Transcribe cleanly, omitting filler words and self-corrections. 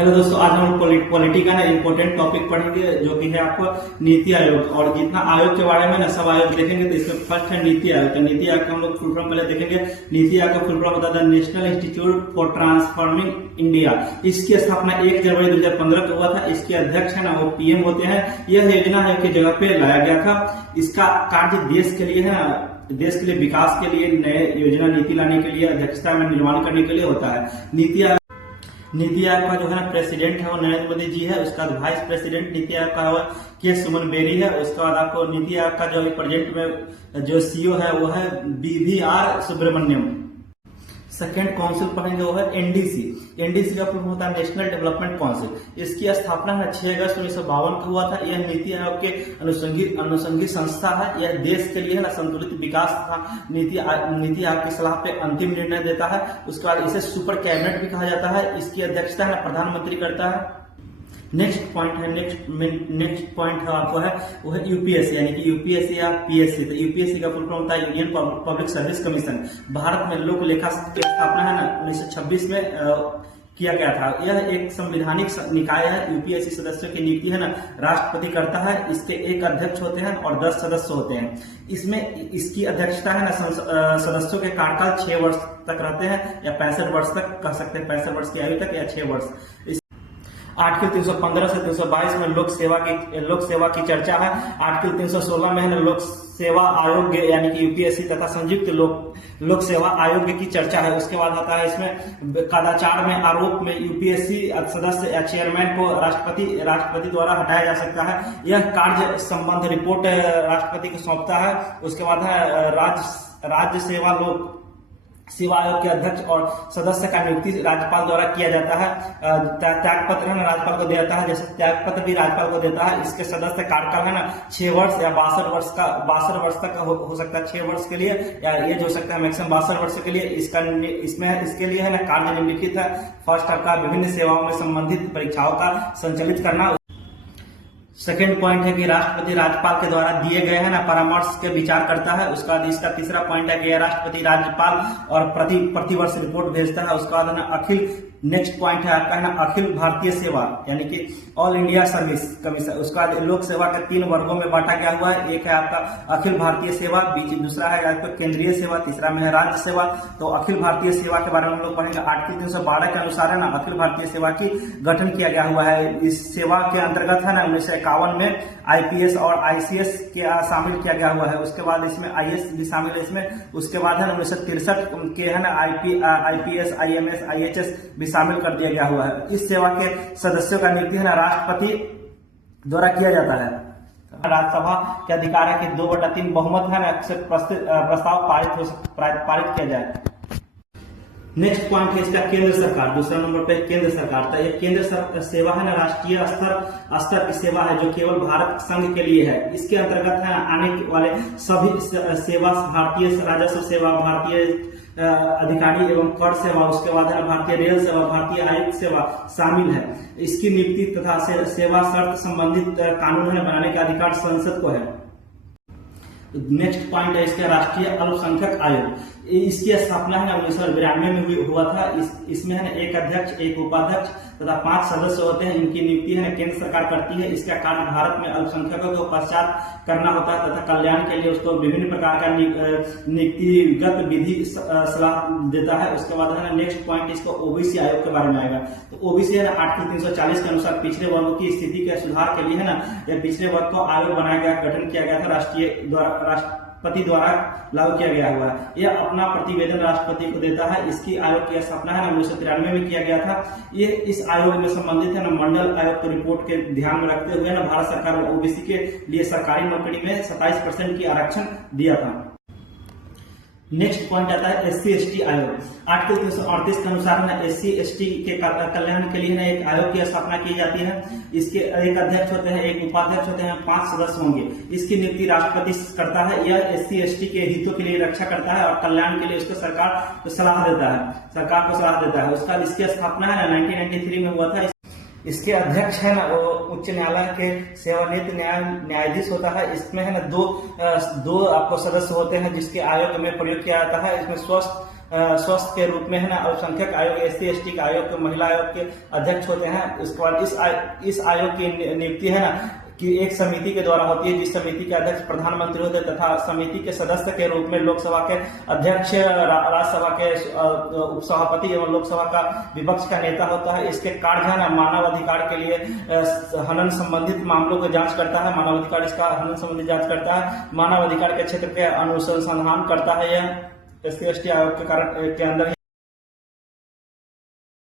Hello दोस्तों, आज हम पॉलिटी का ना इम्पोर्टेंट टॉपिक पढ़ेंगे जो कि है आपको नीति आयोग। और जितना आयोग के बारे में ना सब आयोग देखेंगे तो इसमें फर्स्ट है नीति आयोग। तो नीति आयोग का हम लोग फुल फॉर्म पहले देखेंगे। नीति आयोग का फुल फॉर्म होता है national institute for transforming India. इसकी स्थापना 1 जनवरी 2015 को हुआ था। इसके अध्यक्ष है ना वो पीएम होते हैं। यह योजना है की जगह पे लाया गया था। इसका कार्य देश के लिए है ना, देश के लिए विकास के लिए नए योजना नीति लाने के लिए, अध्यक्षता में निर्माण करने के लिए होता है। नीति आयोग का जो है ना प्रेसिडेंट है वो नरेंद्र मोदी जी है। उसका वाइस प्रेसिडेंट नीति आयोग का के सुमन बेरी है। उसके बाद आपको नीति आयोग का जो प्रेजेंट में जो सीईओ है वो है BVR सुब्रमण्यम। सेकेंड काउंसिल पढ़ेंगे वो है एनडीसी। एनडीसी का पूर्ण होता है नेशनल डेवलपमेंट काउंसिल। इसकी स्थापना है 6 अगस्त 1952 को हुआ था। यह नीति आयोग के अनुषंगी संस्था है। यह देश के लिए है ना संतुलित विकास तथा नीति आयोग की सलाह पे अंतिम निर्णय देता है। उसके बाद इसे सुपर कैबिनेट भी कहा जाता है। इसकी अध्यक्षता है ना प्रधानमंत्री करता है। नेक्स्ट पॉइंट है आपको है वो है यूपीएससी, यानी कि यूपीएससी या पीएससी। तो यूपीएससी का फुल फॉर्म होता है union public service commission. Bharat में लोक लेखा की स्थापना है ना 1926 में किया गया था। यह एक संवैधानिक निकाय है। यूपीएससी सदस्यों की नियुक्ति है ना राष्ट्रपति करता है। इसके 1 अध्यक्ष होते हैं और 10 सदस्य होते हैं। इसमें इसकी अध्यक्षता है ना सदस्यों के कार्यकाल 6 वर्ष तक रहते हैं या 65 वर्ष तक कह सकते हैं, 65 वर्ष की आयु तक या 6 वर्ष। आर्टिकल 315 से 322 में लोक सेवा की चर्चा है। आर्टिकल 316 में है ना लोक सेवा आयोग यानी कि यूपीएससी तथा संयुक्त लोक सेवा आयोग की चर्चा है। उसके बाद आता है इसमें कदाचार में आरोप में यूपीएससी सदस्य या चेयरमैन को राष्ट्रपति द्वारा हटाया जा सकता है। यह कार्य संबंध रिपोर्ट राष्ट्रपति को सौंपता है। उसके बाद है राज्य सेवा आयोग के अध्यक्ष और सदस्य का नियुक्ति राज्यपाल द्वारा किया जाता है। त्यागपत्र है ना राज्यपाल को दिया जाता है। जैसे त्यागपत्र भी राज्यपाल को देता है। इसके सदस्य कार्यकाल है ना 6 वर्ष या 62 वर्ष तक हो सकता है। 6 वर्ष के लिए या ये जो हो सकता है मैक्सिमम 62 वर्ष के लिए। इसके लिए है ना कार्य निम्नलिखित है। फर्स्ट का विभिन्न सेवाओं में संबंधित परीक्षाओं का संचालित करना। सेकेंड पॉइंट है कि राष्ट्रपति राज्यपाल के द्वारा दिए गए है ना परामर्श के विचार करता है। उसका बाद इसका तीसरा पॉइंट है कि राष्ट्रपति राज्यपाल और प्रतिवर्ष रिपोर्ट भेजता है। उसके बाद है ना नेक्स्ट पॉइंट है आपका है ना अखिल भारतीय सेवा, यानी कि ऑल इंडिया सर्विस कमीशन। उसका बाद लोक सेवा के 3 वर्गों में बांटा गया हुआ है। एक है आपका अखिल भारतीय सेवा, दूसरा है आपका केंद्रीय सेवा, तीसरा में है राज्य सेवा। तो अखिल भारतीय सेवा के बारे में हम लोग पढ़ेंगे। आर्टिकल 312 के अनुसार है ना अखिल भारतीय सेवा की गठन किया गया हुआ है। इस सेवा के अंतर्गत है ना 1951 में आईपीएस और आईसीएस के शामिल किया गया हुआ है। उसके बाद इसमें आईएएस भी शामिल है इसमें। उसके बाद है 1963 के है ना आईपीएस आईएमएस आईएचएस भी शामिल कर दिया गया हुआ है। इस सेवा के सदस्यों का नियुक्ति है ना राष्ट्रपति द्वारा किया जाता है। राज्यसभा के अधिकार है कि 2/3 बहुमत है ना प्रस्ताव पारित किया जाए। नेक्स्ट पॉइंट है इसका केंद्र सरकार। दूसरा नंबर पे केंद्र सरकार। तो ये केंद्र सेवा है ना राष्ट्रीय स्तर की सेवा है जो केवल भारत संघ के लिए है। इसके अंतर्गत है आने वाले सभी सेवा, भारतीय राजस्व सेवा, भारतीय अधिकारी एवं कर सेवा, उसके बाद है भारतीय रेल सेवा, भारतीय आयुक्त सेवा शामिल है। इसकी नियुक्ति तथा सेवा शर्त संबंधित कानून है बनाने का अधिकार संसद को है। नेक्स्ट पॉइंट है इसका राष्ट्रीय अल्पसंख्यक आयोग। इसकी स्थापना है 1992 में हुआ था। इसमें है 1 अध्यक्ष, 1 उपाध्यक्ष तथा 5 सदस्य होते हैं। इनकी नियुक्ति है केंद्र सरकार करती है। इसका कार्य भारत में अल्पसंख्यकों को पश्चात करना होता है तथा कल्याण के लिए उसको विभिन्न प्रकार का नीतिगत विधि सलाह देता है। उसके बाद है नेक्स्ट पॉइंट इसको ओबीसी आयोग के बारे में आएगा। तो ओबीसी है ना आर्टिकल 340 के अनुसार पिछड़े वर्गों की स्थिति के सुधार के लिए है ना यह पिछड़े वर्ग को आयोग बनाया गया, गठन किया गया था। राष्ट्रपति द्वारा लागू किया गया हुआ है। यह अपना प्रतिवेदन राष्ट्रपति को देता है। इसकी आयोग की स्थापना है ना 1993 में किया गया था। ये इस आयोग में संबंधित है ना मंडल आयोग की रिपोर्ट के ध्यान में रखते हुए ना भारत सरकार ने ओबीसी के लिए सरकारी नौकरी में 27% की आरक्षण दिया था। नेक्स्ट पॉइंट आता है SC/ST आयोग। आर्टिकल 338 के अनुसार ना SC/ST के कल्याण के लिए ना एक आयोग की स्थापना की जाती है। इसके 1 अध्यक्ष होते हैं, 1 उपाध्यक्ष होते हैं, 5 सदस्य होंगे। इसकी नियुक्ति राष्ट्रपति करता है। यह SC/ST के हितों के लिए रक्षा करता है और कल्याण के लिए उसको सरकार को सलाह देता है। उसका इसकी स्थापना है ना 1993 में हुआ था। इसके अध्यक्ष है ना वो उच्च न्यायालय के सेवानिवृत्त न्यायाधीश होता है। इसमें है ना दो आपको सदस्य होते हैं जिसके आयोग में प्रयोग किया जाता है। इसमें स्वास्थ्य के रूप में है ना अल्पसंख्यक आयोग, SC/ST के आयोग के महिला आयोग के अध्यक्ष होते हैं। इसके बाद इस आयोग की नियुक्ति है ना कि एक समिति के द्वारा होती है, जिस समिति के अध्यक्ष प्रधानमंत्री होते हैं तथा समिति के सदस्य के रूप में लोकसभा के अध्यक्ष, राज्यसभा के उपसभापति एवं लोकसभा का विपक्ष का नेता होता है। इसके कार्य है ना मानव अधिकार के लिए हनन संबंधित मामलों को जांच करता है, मानव अधिकार इसका हनन संबंधित जांच करता है, मानव अधिकार के क्षेत्र के अनुसंधान करता है। यह SC/ST आयोग के अंदर